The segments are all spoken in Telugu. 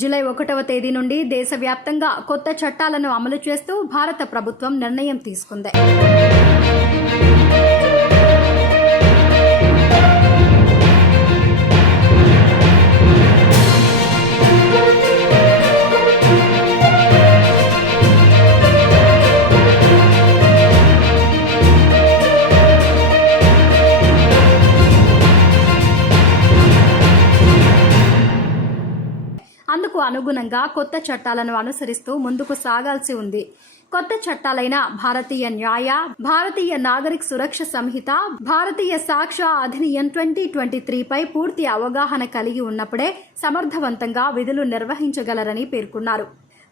జూలై 1వ తేదీ నుండి దేశవ్యాప్తంగా కొత్త చట్టాలను అమలు చేస్తూ భారత ప్రభుత్వం నిర్ణయం తీసుకుంది. అందుకు అనుగుణంగా కొత్త చట్టాలను అనుసరిస్తూ ముందుకు సాగాల్సి ఉంది. కొత్త చట్టాలైన భారతీయ న్యాయ, భారతీయ నాగరిక సురక్ష సంహిత, భారతీయ సాక్ష్య అధినియం 2023 పై పూర్తి అవగాహన కలిగి ఉన్నప్పుడే సమర్థవంతంగా విధులు నిర్వహించగలరని పేర్కొన్నారు.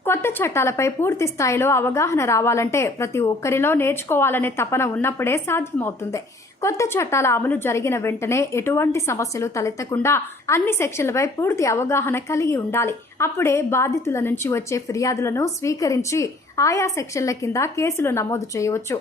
కొత్త చట్టాలపై పూర్తి స్థాయిలో అవగాహన రావాలంటే ప్రతి ఒక్కరిలో నేర్చుకోవాలనే తపన ఉన్నప్పుడే సాధ్యమవుతుంది. కొత్త చట్టాల అమలు జరిగిన వెంటనే ఎటువంటి సమస్యలు తలెత్తకుండా అన్ని సెక్షన్లపై పూర్తి అవగాహన కలిగి ఉండాలి. అప్పుడే బాధితుల నుంచి వచ్చే ఫిర్యాదులను స్వీకరించి ఆయా సెక్షన్ల కింద కేసులు నమోదు చేయవచ్చు.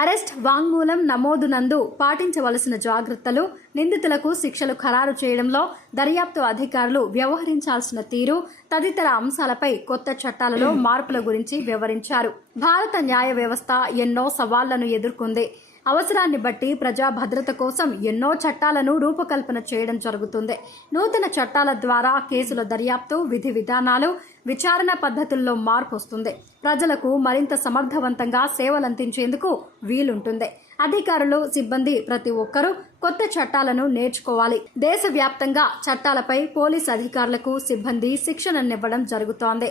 అరెస్ట్ వాంగ్మూలం నమోదు నందు పాటించవలసిన జాగ్రత్తలు, నిందితులకు శిక్షలు ఖరారు చేయడంలో దర్యాప్తు అధికారులు వ్యవహరించాల్సిన తీరు తదితర అంశాలపై కొత్త చట్టాలలో మార్పుల గురించి వివరించారు. భారత న్యాయ వ్యవస్థ ఎన్నో సవాళ్లను ఎదుర్కొంది. అవసరాన్ని బట్టి ప్రజా భద్రత కోసం ఎన్నో చట్టాలను రూపకల్పన చేయడం జరుగుతుంది. నూతన చట్టాల ద్వారా కేసుల దర్యాప్తు, విధి విధానాలు, విచారణ పద్ధతుల్లో మార్పు వస్తుంది. ప్రజలకు మరింత సమర్థవంతంగా సేవలందించేందుకు వీలుంటుంది. అధికారులు, సిబ్బంది ప్రతి ఒక్కరూ కొత్త చట్టాలను నేర్చుకోవాలి. దేశవ్యాప్తంగా చట్టాలపై పోలీస్ అధికారులకు, సిబ్బంది శిక్షణనివ్వడం జరుగుతోంది.